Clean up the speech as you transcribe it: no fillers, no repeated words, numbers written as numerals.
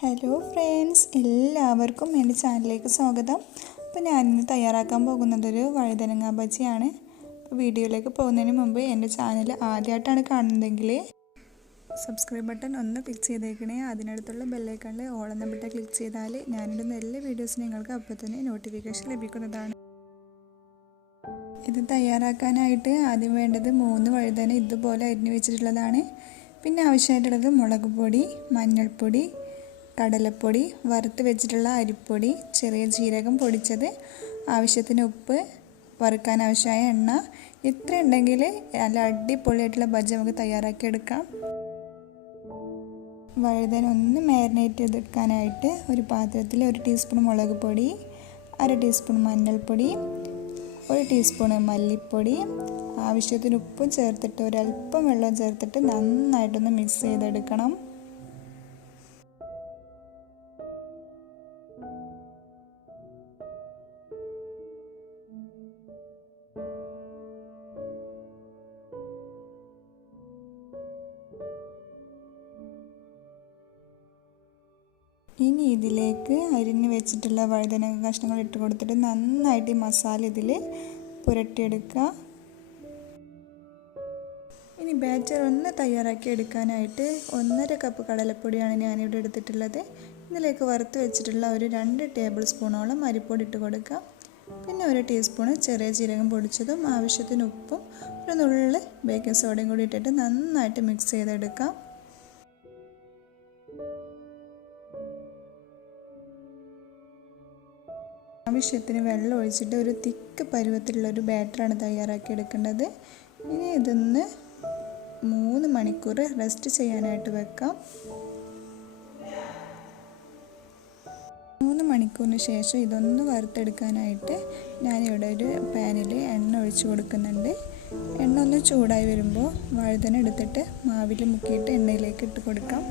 Hello friends, എല്ലാവർക്കും എൻ്റെ ചാനലിലേക്ക് സ്വാഗതം. അപ്പോൾ ഞാനിന്ന് തയ്യാറാക്കാൻ പോകുന്നതൊരു വഴുതനങ്ങ ബജിയാണ്. അപ്പോൾ വീഡിയോയിലേക്ക് പോകുന്നതിന് മുമ്പ് എൻ്റെ ചാനൽ ആദ്യമായിട്ടാണ് കാണുന്നതെങ്കിൽ സബ്സ്ക്രൈബ് ബട്ടൺ ഒന്ന് ക്ലിക്ക് ചെയ്തേക്കണേ. അതിനടുത്തുള്ള ബെല്ലൈക്കണിൽ ഓൾ എന്ന ബട്ടൺ ക്ലിക്ക് ചെയ്താൽ ഞാനിടുന്ന എല്ലാ വീഡിയോസും നിങ്ങൾക്ക് അപ്പോൾ തന്നെ നോട്ടിഫിക്കേഷൻ ലഭിക്കുന്നതാണ്. ഇത് തയ്യാറാക്കാനായിട്ട് ആദ്യം വേണ്ടത് 3 വഴുതന ഇതുപോലെ അരിഞ്ഞു വെച്ചിട്ടുള്ളതാണ്. പിന്നെ ആവശ്യമായിട്ടുള്ളത് മുളക് പൊടി, മഞ്ഞൾപ്പൊടി, കടലപ്പൊടി, വറുത്ത് വെച്ചിട്ടുള്ള അരിപ്പൊടി, ചെറിയ ജീരകം പൊടിച്ചത്, ആവശ്യത്തിന് ഉപ്പ്, വറുക്കാൻ ആവശ്യമായ എണ്ണ. ഇത്ര ഉണ്ടെങ്കിൽ നല്ല അടിപൊളിയായിട്ടുള്ള ബജ്ജി നമുക്ക് തയ്യാറാക്കി എടുക്കാം. വഴുതന ഒന്ന് മാരിനേറ്റ് ചെയ്തെടുക്കാനായിട്ട് ഒരു പാത്രത്തിൽ 1 ടീസ്പൂൺ മുളക് പൊടി, 1/2 ടീസ്പൂൺ മഞ്ഞൾപ്പൊടി, 1 ടീസ്പൂൺ മല്ലിപ്പൊടി, ആവശ്യത്തിന് ഉപ്പും ചേർത്തിട്ട് ഒരല്പം വെള്ളം ചേർത്തിട്ട് നന്നായിട്ടൊന്ന് മിക്സ് ചെയ്തെടുക്കണം. ഇനി ഇതിലേക്ക് അരിഞ്ഞ് വെച്ചിട്ടുള്ള വഴുതനങ്ങ കഷ്ണങ്ങൾ ഇട്ട് കൊടുത്തിട്ട് നന്നായിട്ട് ഈ മസാല ഇതിൽ പുരട്ടിയെടുക്കുക. ഇനി ബാറ്റർ ഒന്ന് തയ്യാറാക്കി എടുക്കാനായിട്ട് 1.5 കപ്പ് കടലപ്പൊടിയാണ് ഞാനിവിടെ എടുത്തിട്ടുള്ളത്. ഇതിലേക്ക് വറുത്ത് വെച്ചിട്ടുള്ള ഒരു 2 ടേബിൾ സ്പൂണോളം അരിപ്പൊടി ഇട്ട് കൊടുക്കുക. പിന്നെ 1 ടീസ്പൂൺ ചെറിയ ജീരകം പൊടിച്ചതും, ആവശ്യത്തിന് ഉപ്പും, ഒരു നുള്ള് ബേക്കിംഗ് സോഡയും കൂടി ഇട്ടിട്ട് നന്നായിട്ട് മിക്സ് ചെയ്തെടുക്കാം. ആവശ്യത്തിന് വെള്ളം ഒഴിച്ചിട്ട് ഒരു തിക്ക് പരുവത്തിലുള്ളൊരു ബാറ്ററാണ് തയ്യാറാക്കി എടുക്കേണ്ടത്. ഇനി ഇതൊന്ന് 3 മണിക്കൂർ റെസ്റ്റ് ചെയ്യാനായിട്ട് വെക്കാം. 3 മണിക്കൂറിന് ശേഷം ഇതൊന്ന് വറുത്തെടുക്കാനായിട്ട് ഞാനിവിടെ ഒരു പാനിൽ എണ്ണ ഒഴിച്ച് കൊടുക്കുന്നുണ്ട്. എണ്ണ ഒന്ന് ചൂടായി വരുമ്പോൾ വഴുതന എടുത്തിട്ട് മാവിൽ മുക്കിയിട്ട് എണ്ണയിലേക്ക് ഇട്ട് കൊടുക്കാം.